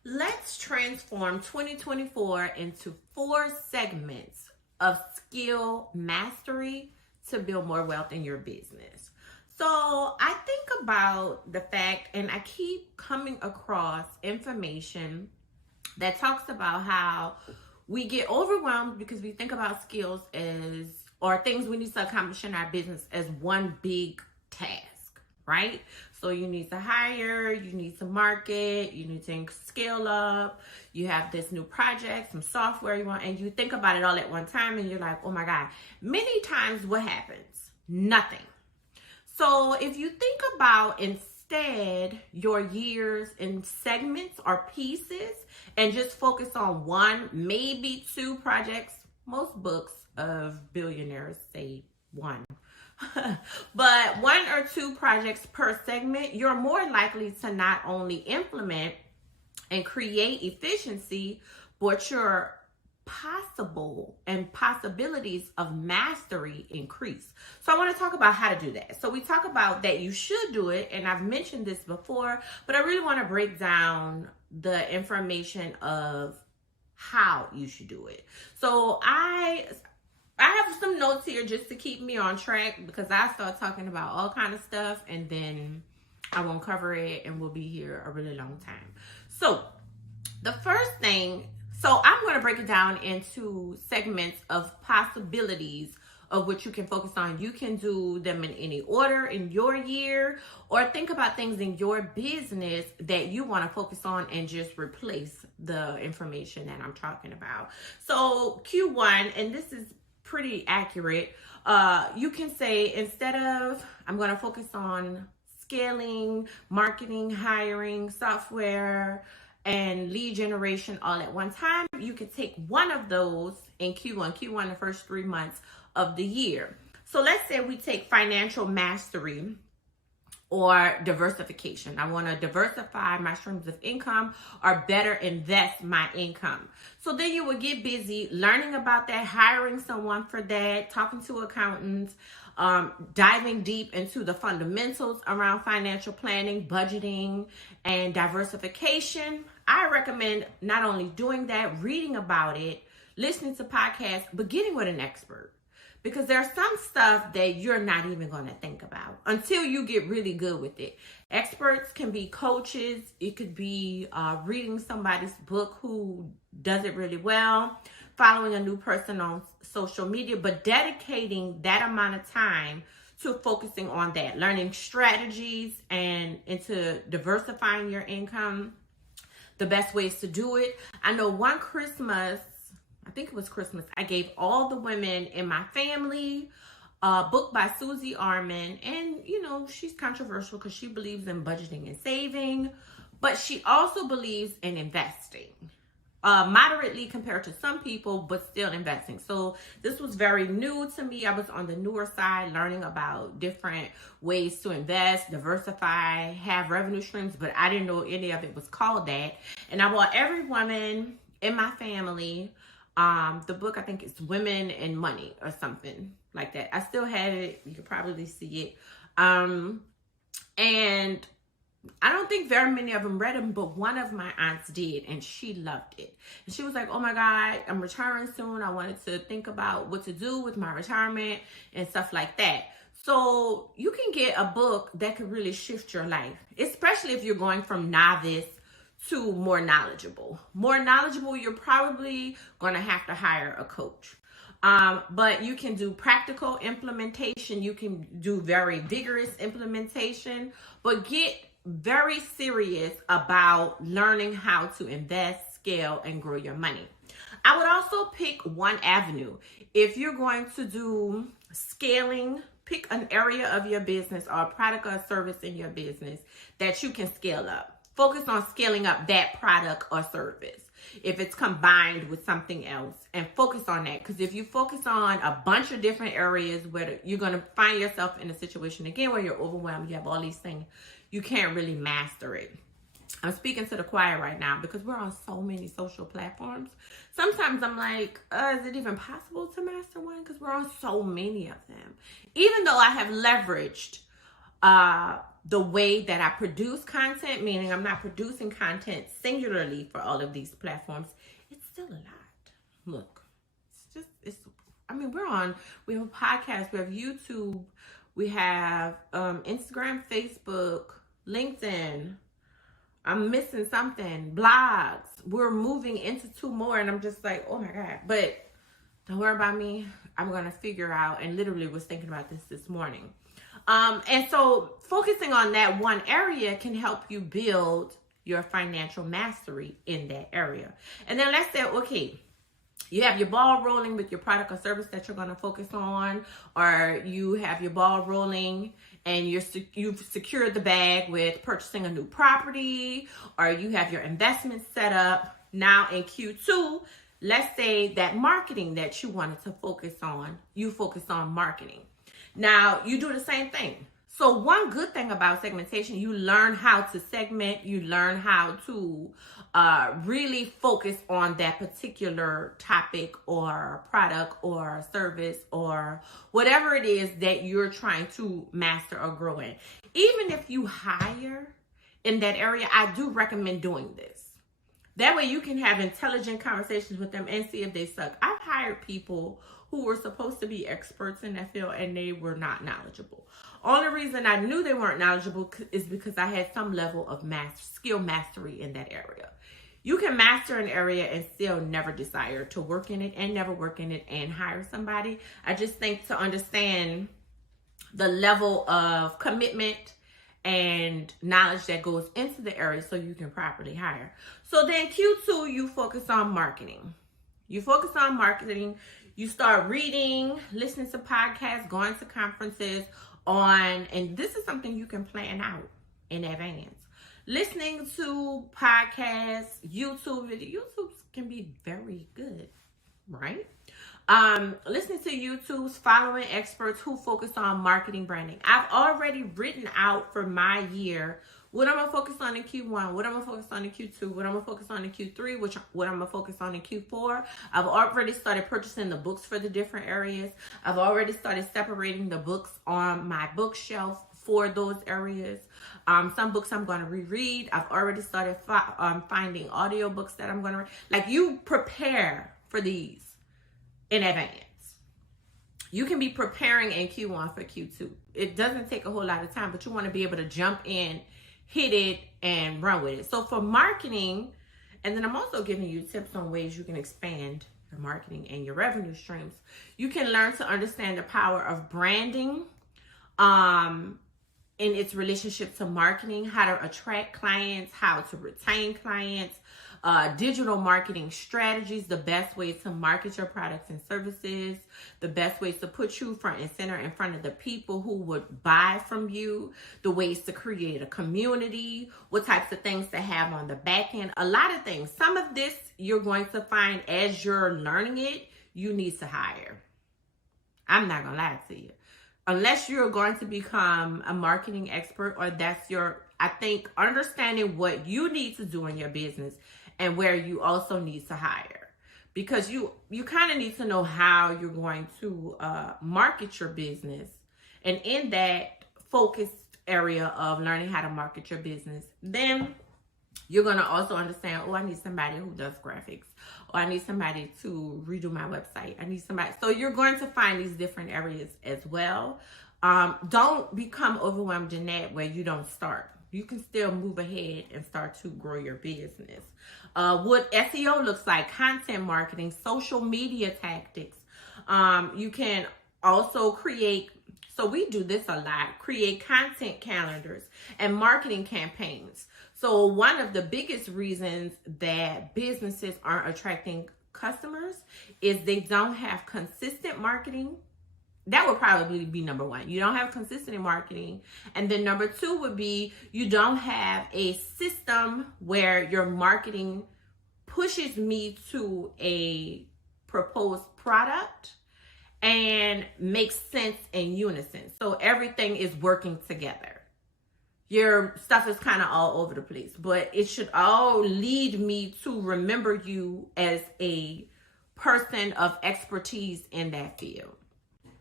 Let's transform 2024 into 4 segments of skill mastery to build more wealth in your business. So I think about the fact, and I keep coming across information that talks about how we get overwhelmed because we think about skills as, or things we need to accomplish in our business as one big task, right? So you need to hire, you need to market, you need to scale up, you have this new project, some software you want, and you think about it all at one time and you're like, oh my God. Many times what happens? Nothing. So if you think about instead your years in segments or pieces and just focus on one, maybe 2 projects, most books of billionaires say one. But 1 or 2 projects per segment, you're more likely to not only implement and create efficiency, but your possibilities of mastery increase. So I want to talk about how to do that. So we talk about that you should do it, and I've mentioned this before, but I really want to break down the information of how you should do it. So I have some notes here just to keep me on track, because I start talking about all kind of stuff and then I won't cover it and we'll be here a really long time. So the first thing, so I'm going to break it down into segments of possibilities of what you can focus on. You can do them in any order in your year, or think about things in your business that you want to focus on and just replace the information that I'm talking about. So Q1, and this is pretty accurate, you can say, instead of I'm going to focus on scaling, marketing, hiring, software, and lead generation all at one time, you could take one of those in Q1, the first 3 months of the year. So let's say we take financial mastery or diversification. I want to diversify my streams of income or better invest my income. So then you would get busy learning about that, hiring someone for that, talking to accountants, diving deep into the fundamentals around financial planning, budgeting, and diversification. I recommend not only doing that, reading about it, listening to podcasts, but getting with an expert. Because there's some stuff that you're not even going to think about until you get really good with it. Experts can be coaches. It could be reading somebody's book who does it really well, following a new person on social media, but dedicating that amount of time to focusing on that, learning strategies and into diversifying your income, the best ways to do it. I know one Christmas, I think it was Christmas, I gave all the women in my family a book by Susie Arman. And, you know, she's controversial because she believes in budgeting and saving, but she also believes in investing. Moderately compared to some people, but still investing. So this was very new to me. I was on the newer side, learning about different ways to invest, diversify, have revenue streams, but I didn't know any of it was called that. And I bought every woman in my family the book. I think it's Women and Money or something like that. I still have it. You could probably see it. And I don't think very many of them read them, but one of my aunts did, and she loved it. And she was like, oh my God, I'm retiring soon. I wanted to think about what to do with my retirement and stuff like that. So you can get a book that could really shift your life, especially if you're going from novice to more knowledgeable. More knowledgeable, you're probably going to have to hire a coach. But you can do practical implementation. You can do very vigorous implementation, but get very serious about learning how to invest, scale, and grow your money. I would also pick one avenue. If you're going to do scaling, pick an area of your business or a product or service in your business that you can scale up. Focus on scaling up that product or service if it's combined with something else, and focus on that. Because if you focus on a bunch of different areas, where you're going to find yourself in a situation again where you're overwhelmed, you have all these things, you can't really master it. I'm speaking to the choir right now because we're on so many social platforms. Sometimes I'm like, is it even possible to master one? Because we're on so many of them. Even though I have leveraged the way that I produce content, meaning I'm not producing content singularly for all of these platforms, it's still a lot. Look, we have a podcast, we have YouTube, we have Instagram, Facebook, LinkedIn. I'm missing something, blogs. We're moving into 2 more, and I'm just like, oh my God. But don't worry about me. I'm going to figure out, and literally was thinking about this morning. And so focusing on that one area can help you build your financial mastery in that area. And then let's say, okay, you have your ball rolling with your product or service that you're going to focus on, or you have your ball rolling and you've secured the bag with purchasing a new property, or you have your investments set up. Now in Q2, let's say that marketing that you wanted to focus on, you focus on marketing. Now you do the same thing. So one good thing about segmentation, you learn how to segment, you learn how to really focus on that particular topic or product or service or whatever it is that you're trying to master or grow in. Even if you hire in that area, I do recommend doing this. That way you can have intelligent conversations with them and see if they suck. I've hired people who were supposed to be experts in that field and they were not knowledgeable. Only reason I knew they weren't knowledgeable is because I had some level of skill mastery in that area. You can master an area and still never desire to work in it and never work in it and hire somebody. I just think to understand the level of commitment and knowledge that goes into the area so you can properly hire. So then Q2, you focus on marketing. You focus on marketing. You start reading, listening to podcasts, going to conferences and this is something you can plan out in advance. Listening to podcasts, YouTube videos. YouTube can be very good, right? Listening to YouTube's, following experts who focus on marketing branding. I've already written out for my year what I'm going to focus on in Q1, what I'm going to focus on in Q2, what I'm going to focus on in Q3, what I'm going to focus on in Q4. I've already started purchasing the books for the different areas. I've already started separating the books on my bookshelf for those areas. Some books I'm going to reread. I've already started finding audiobooks that I'm going to read. Like, you prepare for these in advance. You can be preparing in Q1 for Q2. It doesn't take a whole lot of time, but you want to be able to jump in, hit it, and run with it. So for marketing, and then I'm also giving you tips on ways you can expand your marketing and your revenue streams. You can learn to understand the power of branding in its relationship to marketing, how to attract clients, how to retain clients, digital marketing strategies, the best ways to market your products and services, the best ways to put you front and center in front of the people who would buy from you, the ways to create a community, what types of things to have on the back end, a lot of things. Some of this you're going to find as you're learning it, you need to hire. I'm not going to lie to you. Unless you're going to become a marketing expert, or I think understanding what you need to do in your business and where you also need to hire, because you kind of need to know how you're going to market your business. And in that focused area of learning how to market your business, then you're going to also understand, I need somebody who does graphics, or I need somebody to redo my website. I need somebody. So you're going to find these different areas as well. Don't become overwhelmed in that where you don't start. You can still move ahead and start to grow your business. What SEO looks like, content marketing, social media tactics. You can also create, so we do this a lot, create content calendars and marketing campaigns. So one of the biggest reasons that businesses aren't attracting customers is they don't have consistent marketing. That would probably be number one. You don't have consistent marketing. And then number two would be you don't have a system where your marketing pushes me to a proposed product and makes sense in unison. So everything is working together. Your stuff is kind of all over the place, but it should all lead me to remember you as a person of expertise in that field.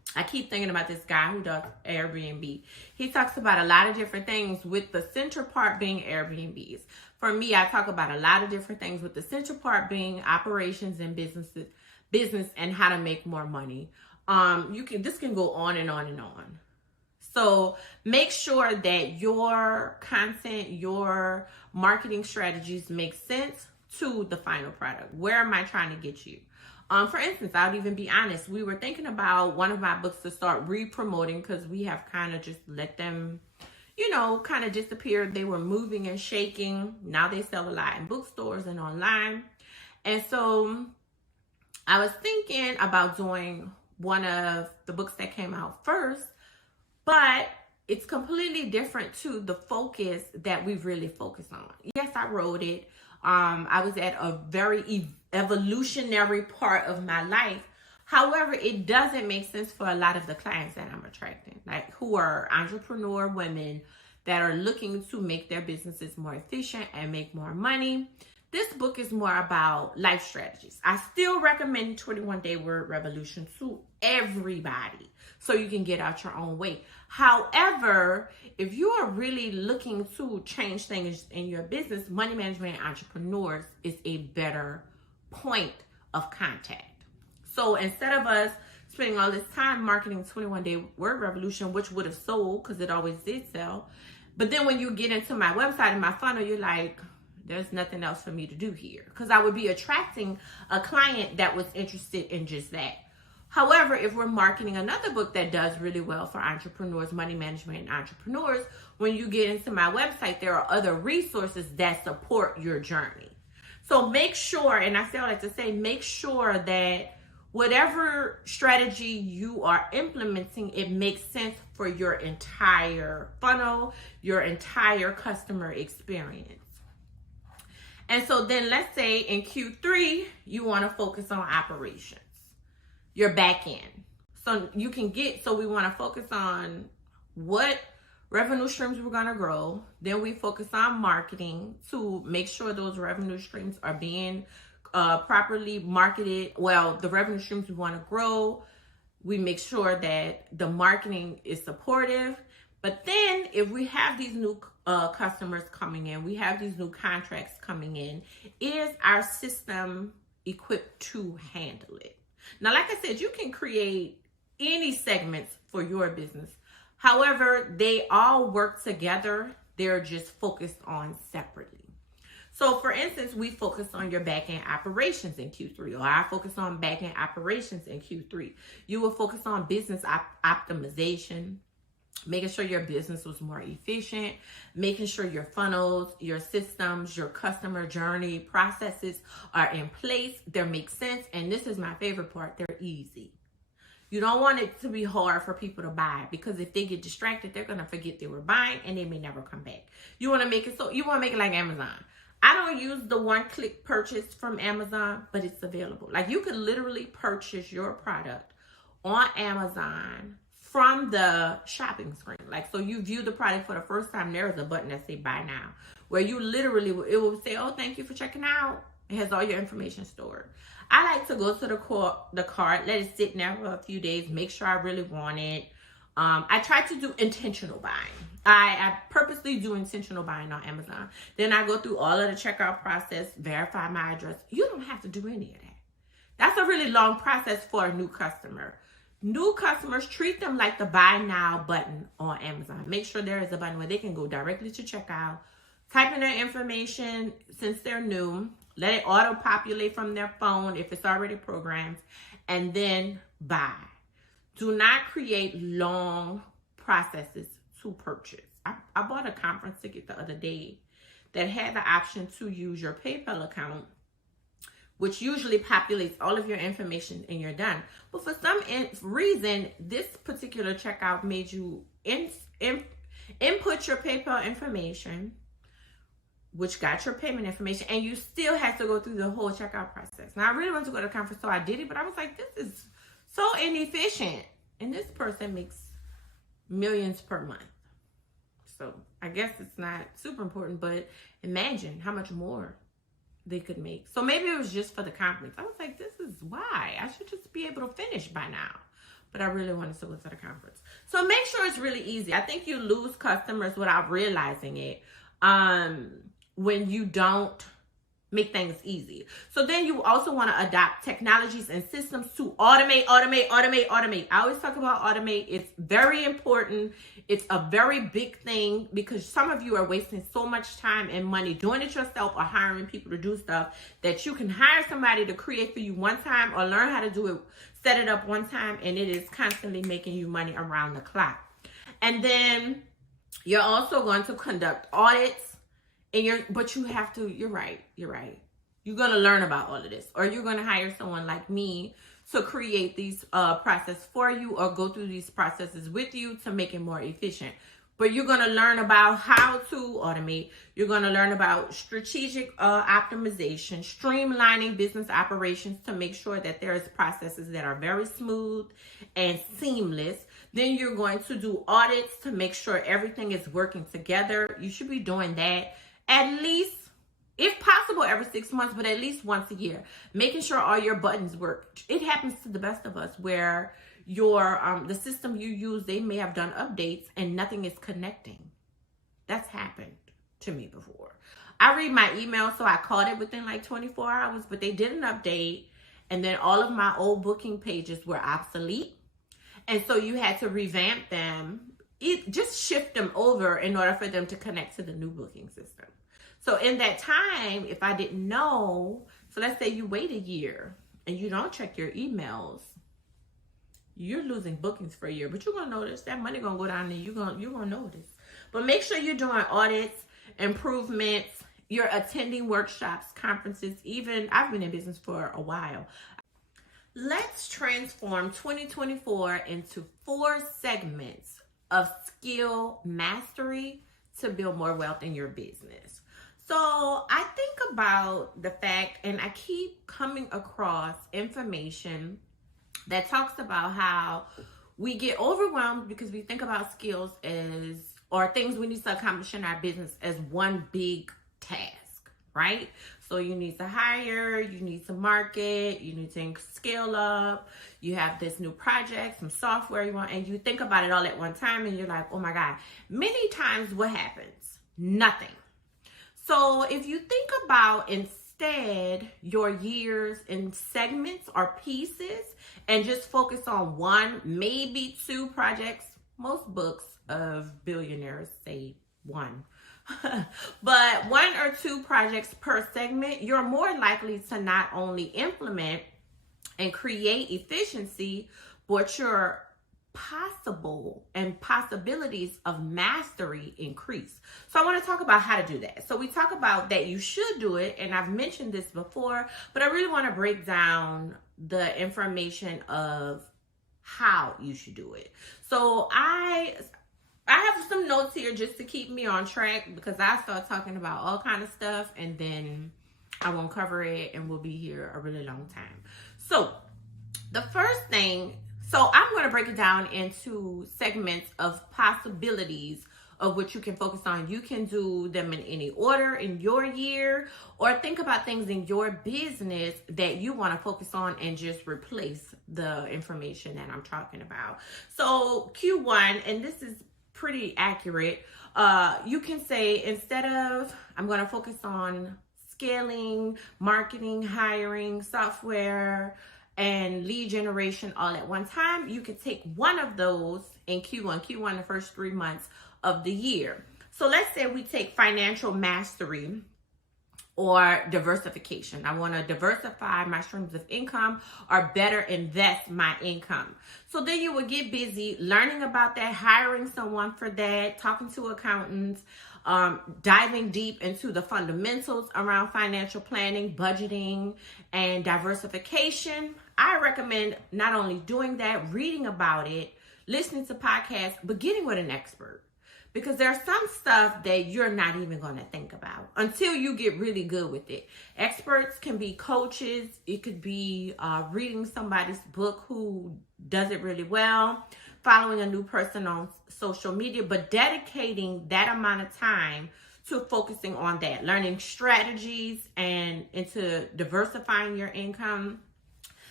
I keep thinking about this guy who does Airbnb. He talks about a lot of different things, with the central part being Airbnbs. For me, I talk about a lot of different things, with the central part being operations and business and how to make more money. This can go on and on and on. So make sure that your content, your marketing strategies make sense to the final product. Where am I trying to get you? For instance, I'll even be honest. We were thinking about one of my books to start re-promoting, because we have kind of just let them, kind of disappear. They were moving and shaking. Now they sell a lot in bookstores and online. And so I was thinking about doing one of the books that came out first, but it's completely different to the focus that we really focus on. Yes, I wrote it. I was at a very evolutionary part of my life. However, it doesn't make sense for a lot of the clients that I'm attracting, like who are entrepreneur women that are looking to make their businesses more efficient and make more money. This book is more about life strategies. I still recommend 21 Day Word Revolution to everybody so you can get out your own way. However, if you are really looking to change things in your business, Money Management and Entrepreneurs is a better point of contact. So instead of us spending all this time marketing 21 Day Word Revolution, which would have sold because it always did sell, but then when you get into my website and my funnel, you're like, there's nothing else for me to do here, because I would be attracting a client that was interested in just that. However, if we're marketing another book that does really well for entrepreneurs, Money Management and Entrepreneurs, when you get into my website, there are other resources that support your journey. So make sure, and I still like to say, make sure that whatever strategy you are implementing, it makes sense for your entire funnel, your entire customer experience. And so then let's say in Q3, you want to focus on operations, your back end. So we want to focus on what revenue streams we're going to grow. Then we focus on marketing to make sure those revenue streams are being properly marketed. Well, the revenue streams we want to grow, we make sure that the marketing is supportive. But then if we have these new customers coming in, we have these new contracts coming in, is our system equipped to handle it? Now, like I said, you can create any segments for your business. However, they all work together. They're just focused on separately. So for instance, we focus on your back-end operations in Q3, or I focus on back-end operations in Q3. You will focus on business optimization, making sure your business was more efficient, making sure your funnels, your systems, your customer journey processes are in place. They make sense. And this is my favorite part. They're easy. You don't want it to be hard for people to buy, because if they get distracted, they're going to forget they were buying and they may never come back. You want to make it like Amazon. I don't use the one-click purchase from Amazon, but it's available. Like, you could literally purchase your product on Amazon from the shopping screen. Like, so you view the product for the first time, there is a button that says buy now, where you literally, it will say, oh, thank you for checking out. It has all your information stored. I like to go to the cart, let it sit in there for a few days, make sure I really want it. I try to do intentional buying. I purposely do intentional buying on Amazon. Then I go through all of the checkout process, verify my address. You don't have to do any of that. That's a really long process for a new customer. New customers, treat them like the buy now button on Amazon. Make sure there is a button where they can go directly to checkout, type in their information since they're new, let it auto-populate from their phone if it's already programmed, and then buy. Do not create long processes to purchase. I bought a conference ticket the other day that had the option to use your PayPal account, which usually populates all of your information and you're done. But for some reason, this particular checkout made you input your PayPal information, which got your payment information, and you still have to go through the whole checkout process. Now, I really wanted to go to the conference, so I did it, but I was like, this is so inefficient. And this person makes millions per month. So I guess it's not super important, but imagine how much more they could make. So maybe it was just for the conference. I was like, this is why. I should just be able to finish by now. but I really wanted to go to the conference. So make sure it's really easy. I think you lose customers without realizing it when you don't make things easy. So then you also want to adopt technologies and systems to automate. I always talk about automate. It's very important. It's a very big thing because some of you are wasting so much time and money doing it yourself or hiring people to do stuff that you can hire somebody to create for you one time or learn how to do it, set it up one time, and it is constantly making you money around the clock. And then you're also going to conduct audits. But you have to, you're right. You're going to learn about all of this, or you're going to hire someone like me to create these processes for you or go through these processes with you to make it more efficient. But you're going to learn about how to automate. You're going to learn about strategic optimization, streamlining business operations to make sure that there's processes that are very smooth and seamless. Then you're going to do audits to make sure everything is working together. You should be doing that at least, if possible, every 6 months, but at least once a year, making sure all your buttons work. It happens to the best of us where your the system you use, they may have done updates and nothing is connecting. That's happened to me before. I read my email, so I caught it within like 24 hours, but they did an update, and then all of my old booking pages were obsolete. And so you had to revamp them, just shift them over in order for them to connect to the new booking system. So in that time, if I didn't know, so let's say you wait a year and you don't check your emails, you're losing bookings for a year. But you're going to notice that money going to go down and you're going to notice. But make sure you're doing audits, improvements, you're attending workshops, conferences, even I've been in business for a while. Let's transform 2024 into 4 segments of skill mastery to build more wealth in your business. So I think about the fact, and I keep coming across information that talks about how we get overwhelmed because we think about skills as, or things we need to accomplish in our business as one big task, right? So you need to hire, you need to market, you need to scale up, you have this new project, some software you want, and you think about it all at one time and you're like, oh my God. Many times what happens? Nothing. So if you think about instead your years in segments or pieces and just focus on 1, maybe 2 projects, most books of billionaires say 1. But 1 or 2 projects per segment, you're more likely to not only implement and create efficiency, but your possibilities of mastery increase. So I want to talk about how to do that. So we talk about that you should do it, and I've mentioned this before, but I really want to break down the information of how you should do it. So I have some notes here just to keep me on track because I start talking about all kind of stuff and then I won't cover it and we'll be here a really long time. So the first thing, so I'm going to break it down into segments of possibilities of what you can focus on. You can do them in any order in your year, or think about things in your business that you want to focus on and just replace the information that I'm talking about. So Q1, and this is pretty accurate, you can say, instead of, I'm going to focus on scaling, marketing, hiring, software, and lead generation all at one time, you could take one of those in Q1, the first 3 months of the year. So let's say we take financial mastery or diversification. I want to diversify my streams of income or better invest my income. So then you would get busy learning about that, hiring someone for that, talking to accountants, diving deep into the fundamentals around financial planning, budgeting, and diversification. I recommend not only doing that, reading about it, listening to podcasts, but getting with an expert. Because there's some stuff that you're not even going to think about until you get really good with it. Experts can be coaches. It could be reading somebody's book who does it really well, following a new person on social media, but dedicating that amount of time to focusing on that, learning strategies and into diversifying your income,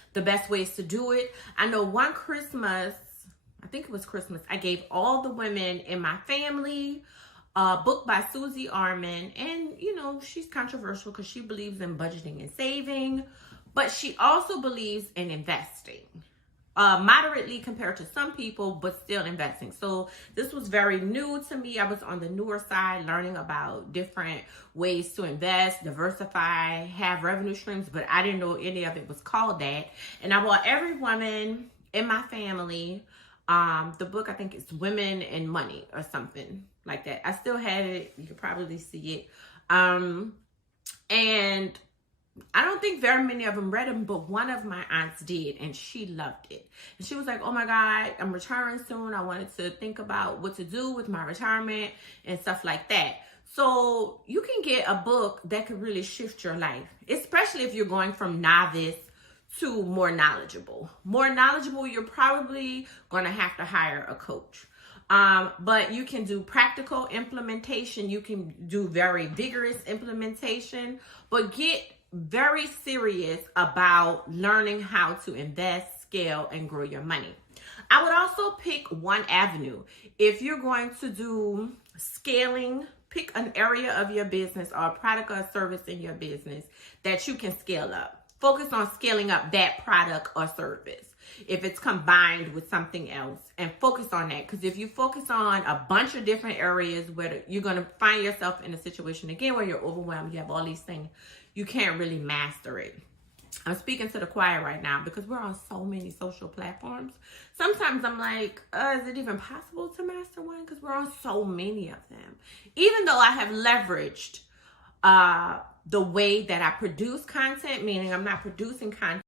the best ways to do it. I know one Christmas, I think it was Christmas, I gave all the women in my family a book by Susie Arman. And, you know, she's controversial because she believes in budgeting and saving, but she also believes in investing. Moderately compared to some people, but still investing. So this was very new to me. I was on the newer side, learning about different ways to invest, diversify, have revenue streams, but I didn't know any of it was called that. And I bought every woman in my family the book. I think it's Women and Money or something like that. I still have it. You can probably see it. And I don't think very many of them read them, but one of my aunts did, and she loved it. And she was like, oh my God, I'm retiring soon. I wanted to think about what to do with my retirement and stuff like that. So you can get a book that could really shift your life, especially if you're going from novice to more knowledgeable. More knowledgeable, you're probably going to have to hire a coach. But you can do practical implementation. You can do very vigorous implementation, but get very serious about learning how to invest, scale, and grow your money. I would also pick one avenue. If you're going to do scaling, pick an area of your business or a product or service in your business that you can scale up. Focus on scaling up that product or service if it's combined with something else, and focus on that. Because if you focus on a bunch of different areas, where you're going to find yourself in a situation again where you're overwhelmed, you have all these things, you can't really master it. I'm speaking to the choir right now because we're on so many social platforms. Sometimes I'm like, is it even possible to master one? Because we're on so many of them. Even though I have leveraged the way that I produce content, meaning I'm not producing content